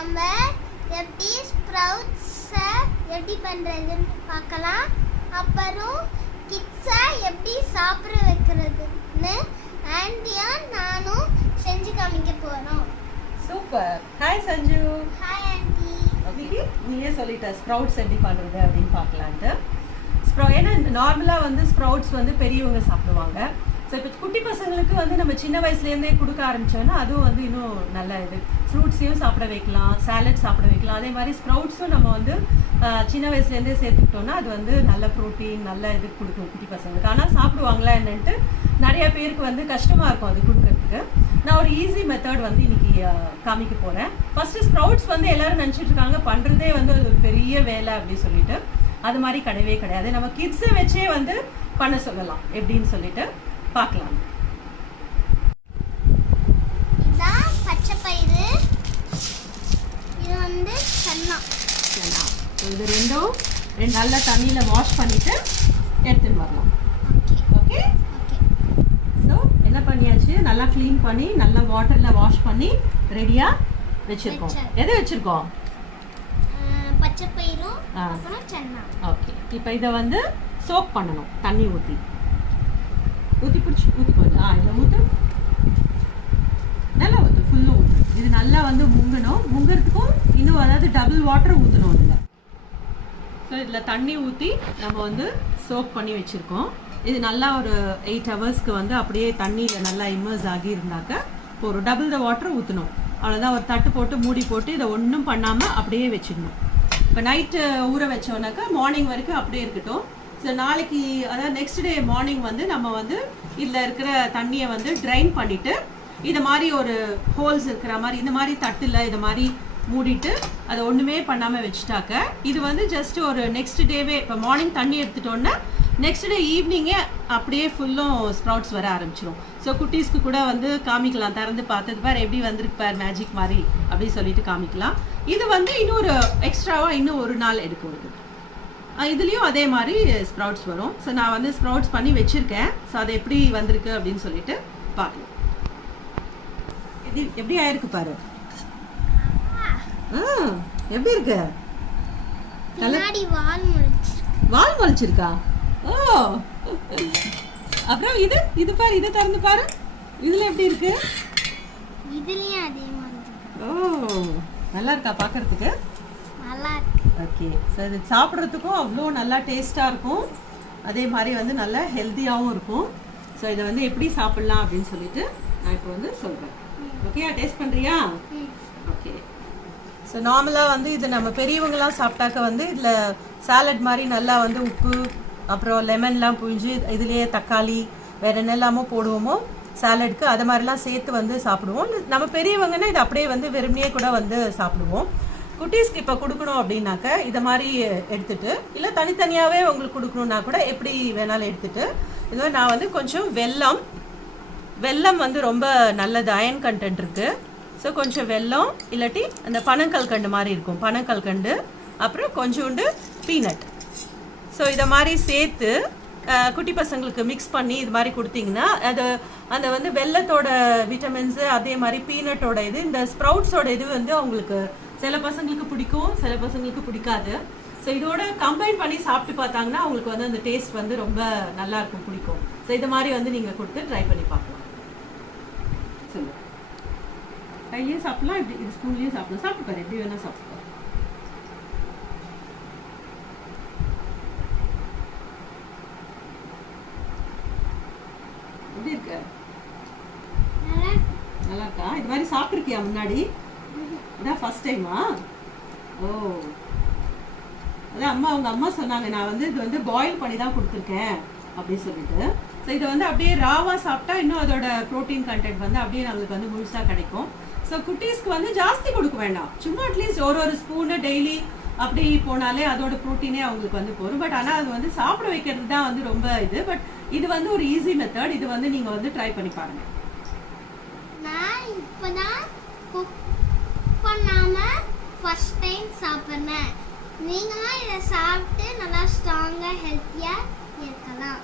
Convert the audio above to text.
நம்ம எப்படி ஸ்ப்ரவுட்ஸை எப்படி பண்ணுறதுன்னு பார்க்கலாம். அப்புறம் கிட்ஸை எப்படி சாப்பிட வைக்கிறதுன்னு ஆண்டியும் நானும் செஞ்சு காமிக்க போகிறோம். Super. Hi Sanju. Hi aunty. அபிக்கு நீயே சொல்லிட்ட ஸ்ப்ரவுட்ஸ் எப்படி பண்ணுறது அப்படின்னு பார்க்கலான்ட்டு. ஏன்னா நார்மலாக வந்து ஸ்ப்ரவுட்ஸ் வந்து பெரியவங்க சாப்பிடுவாங்க. ஸோ இப்போ குட்டி பசங்களுக்கு வந்து நம்ம சின்ன வயசுலேருந்தே கொடுக்க ஆரம்பித்தோன்னா அதுவும் வந்து இன்னும் நல்ல இது. ஃப்ரூட்ஸையும் சாப்பிட வைக்கலாம், சாலட் சாப்பிட வைக்கலாம். அதே மாதிரி ஸ்ப்ரவுட்ஸும் நம்ம வந்து சின்ன வயசுலேருந்தே சேர்த்துக்கிட்டோன்னா அது வந்து நல்ல ப்ரோட்டீன் நல்ல இது கொடுக்கும் குட்டி பசங்களுக்கு. ஆனால் சாப்பிடுவாங்களா என்னன்ட்டு நிறைய பேருக்கு வந்து கஷ்டமாக இருக்கும் அது கொடுக்கறதுக்கு. நான் ஒரு ஈஸி மெத்தட் வந்து இன்னைக்கு காமிக்க போகிறேன். ஃபஸ்ட்டு ஸ்ப்ரவுட்ஸ் வந்து எல்லோரும் நினச்சிட்டு இருக்காங்க பண்ணுறதே வந்து அது ஒரு பெரிய வேலை அப்படின்னு சொல்லிட்டு. அது மாதிரி கிடையவே கிடையாது. நம்ம கிட்ஸை வச்சே வந்து பண்ண சொல்லலாம் எப்படின்னு சொல்லிட்டு பார்க்கலாம். இதான் பச்சை பயிறு, இது வந்து சன்னா. இது ரெண்டும் நல்ல தண்ணியில் வாஷ் பண்ணிட்டு எடுத்துட்டு வரலாம். ஓகே. ஸோ என்ன பண்ணியாச்சு, நல்லா க்ளீன் பண்ணி நல்லா வாட்டரில் வாஷ் பண்ணி ரெடியாக வச்சுருக்கோம். எதை வச்சுருக்கோம்? பச்சை பயிரும் அப்புறம் சன்னா. ஓகே. இப்போ இதை வந்து சோக் பண்ணணும். தண்ணி ஊற்றி பிடிச்சி ஊற்றிக்கோங்க. இதில் ஊற்று, நல்லா ஊற்று, ஃபுல்லும் ஊற்று. இது நல்லா வந்து முங்கணும். முங்கிறதுக்கும் இன்னும் அதாவது டபுள் வாட்டர் ஊற்றணும் இதில். ஸோ இதில் தண்ணி ஊற்றி நம்ம வந்து சோக் பண்ணி வச்சுருக்கோம். இது நல்லா ஒரு 8 ஹவர்ஸ்க்கு வந்து அப்படியே தண்ணியில் நல்லா இம்மர்ஸ் ஆகி இருந்தாக்க ஒரு டபுள் த வாட்டர் ஊற்றணும். அவ்வளோதான். ஒரு தட்டு போட்டு மூடி போட்டு இதை ஒன்றும் பண்ணாமல் அப்படியே வச்சிடணும். இப்போ நைட்டு ஊற வச்சோன்னாக்கா மார்னிங் வரைக்கும் அப்படியே இருக்கட்டும். ஸோ நாளைக்கு அதாவது நெக்ஸ்ட் டே மார்னிங் வந்து நம்ம வந்து இதில் இருக்கிற தண்ணியை வந்து ட்ரைன் பண்ணிவிட்டு இதை மாதிரி ஒரு ஹோல்ஸ் இருக்கிற மாதிரி இந்த மாதிரி தட்டில் இதை மாதிரி மூடிட்டு அதை ஒன்றுமே பண்ணாமல் வச்சுட்டாக்க இது வந்து ஜஸ்ட் ஒரு நெக்ஸ்ட் டேவே இப்போ மார்னிங் தண்ணி எடுத்துட்டோன்னா நெக்ஸ்ட் டே ஈவினிங்கே அப்படியே ஃபுல்லும் ஸ்ப்ரவுட்ஸ் வர ஆரம்பிச்சிடும். ஸோ குட்டீஸ்க்கு கூட வந்து காமிக்கலாம், திறந்து பார்த்தது பார் எப்படி வந்திருக்கு பார் மேஜிக் மாதிரி அப்படின்னு சொல்லிட்டு காமிக்கலாம். இது வந்து இன்னொரு எக்ஸ்ட்ராவாக இன்னும் ஒரு நாள் எடுக்கும். இதுலேயும் அதே மாதிரி ஸ்ப்ரவுட்ஸ் வரும். ஸோ நான் வந்து ஸ்ப்ரவுட்ஸ் பண்ணி வச்சுருக்கேன். ஸோ அது எப்படி வந்திருக்கு அப்படின்னு சொல்லிட்டு பார்க்கலாம். இது எப்படி ஆயிருக்கு பாரு. எப்படி இருக்கு? வால் முளைச்சிருக்கா? ஓ, அப்புறம் இது பாரு, இதை திறந்து பாரு. இதுல எப்படி இருக்கு? இதுலயும் அதே மாதிரி. ஓ, நல்லா இருக்கா பார்க்கிறதுக்கு? நல்லா இருக்கு. ஓகே. ஸோ இது சாப்பிட்றதுக்கும் அவ்வளோ நல்லா டேஸ்ட்டாக இருக்கும். அதே மாதிரி வந்து நல்லா ஹெல்த்தியாகவும் இருக்கும். ஸோ இதை வந்து எப்படி சாப்பிட்லாம் அப்படின்னு சொல்லிட்டு நான் இப்போ வந்து சொல்கிறேன். ஓகே, டேஸ்ட் பண்ணுறியா? ஓகே. ஸோ நார்மலாக வந்து இது நம்ம பெரியவங்களாம் சாப்பிட்டாக்க வந்து இதில் சாலட் மாதிரி நல்லா வந்து உப்பு அப்புறம் லெமன்லாம் புழிஞ்சு இதுலேயே தக்காளி வேறு என்னெல்லாமோ போடுவோமோ சாலட்க்கு அது மாதிரிலாம் சேர்த்து வந்து சாப்பிடுவோம். நம்ம பெரியவங்கன்னா இது அப்படியே வந்து வெறுமனே கூட வந்து சாப்பிடுவோம். குட்டீஸ்க்கு இப்போ கொடுக்கணும் அப்படின்னாக்க இதை மாதிரி எடுத்துகிட்டு இல்லை தனித்தனியாகவே உங்களுக்கு கொடுக்கணுன்னா கூட எப்படி வேணாலும் எடுத்துகிட்டு இது நான் வந்து கொஞ்சம் வெல்லம் வந்து ரொம்ப நல்லது, அயன் கண்டென்ட் இருக்குது. ஸோ கொஞ்சம் வெல்லம் இல்லாட்டி அந்த பனங்கல்கண்டு மாதிரி இருக்கும், பனங்கல்கண்டு, அப்புறம் கொஞ்சோண்டு பீனட். ஸோ இதை மாதிரி சேர்த்து குட்டி பசங்களுக்கு மிக்ஸ் பண்ணி இது மாதிரி கொடுத்தீங்கன்னா அது அந்த வந்து வெல்லத்தோட விட்டமின்ஸு அதே மாதிரி பீனட்டோட இந்த ஸ்ப்ரவுட்ஸோட இது வந்து அவங்களுக்கு சில பசங்களுக்கு பிடிக்கும், சில பசங்களுக்கு பிடிக்காது. ஸோ இதோட கம்பைன் பண்ணி சாப்பிட்டு பார்த்தாங்கன்னா அவங்களுக்கு வந்து அந்த டேஸ்ட் வந்து ரொம்ப நல்லா இருக்கும், பிடிக்கும். ஸோ இது மாதிரி வந்து நீங்கள் கொடுத்து ட்ரை பண்ணி பார்க்கலாம். சொல்லுங்கள், கையிலேயே சாப்பிடலாம், இப்படி இது ஸ்பூன்லேயும் சாப்பிடலாம். சாப்பிட்டு பாரு, எப்படி வேணால் சாப்பிட்டு. எப்படி இருக்கு? நல்லா இருக்கா? இது மாதிரி சாப்பிட்ருக்கியா முன்னாடி? இதான் ஃபர்ஸ்ட் டைமா? ஓ, அதான் அவங்க அம்மா சொன்னாங்க நான் வந்து இது வந்து பாயில் பண்ணி தான் கொடுத்துருக்கேன் அப்படின்னு சொல்லிட்டு. ஸோ இதை வந்து அப்படியே ராவாக சாப்பிட்டா இன்னும் அதோட ப்ரோட்டீன் கண்டென்ட் வந்து அப்படியே நம்மளுக்கு வந்து முழுசாக கிடைக்கும். ஸோ குட்டீஸ்க்கு வந்து ஜாஸ்தி கொடுக்க வேண்டாம், சும்மா அட்லீஸ்ட் ஒரு ஸ்பூனு டெய்லி அப்படி போனாலே அதோட ப்ரோட்டீனே அவங்களுக்கு வந்து போகும். பட் ஆனால் அது வந்து சாப்பிட வைக்கிறது தான் வந்து ரொம்ப இது. பட் இது வந்து ஒரு ஈஸி மெத்தட். இது வந்து நீங்கள் வந்து ட்ரை பண்ணி பாருங்க. நான் இப்போதான் குக் பண்ணாமல் ஃபர்ஸ்ட் டைம் சாப்பிட்றேன். நீங்களும் இதை சாப்பிட்டு நல்லா ஸ்ட்ராங்காக ஹெல்த்தியாக இருக்கலாம்.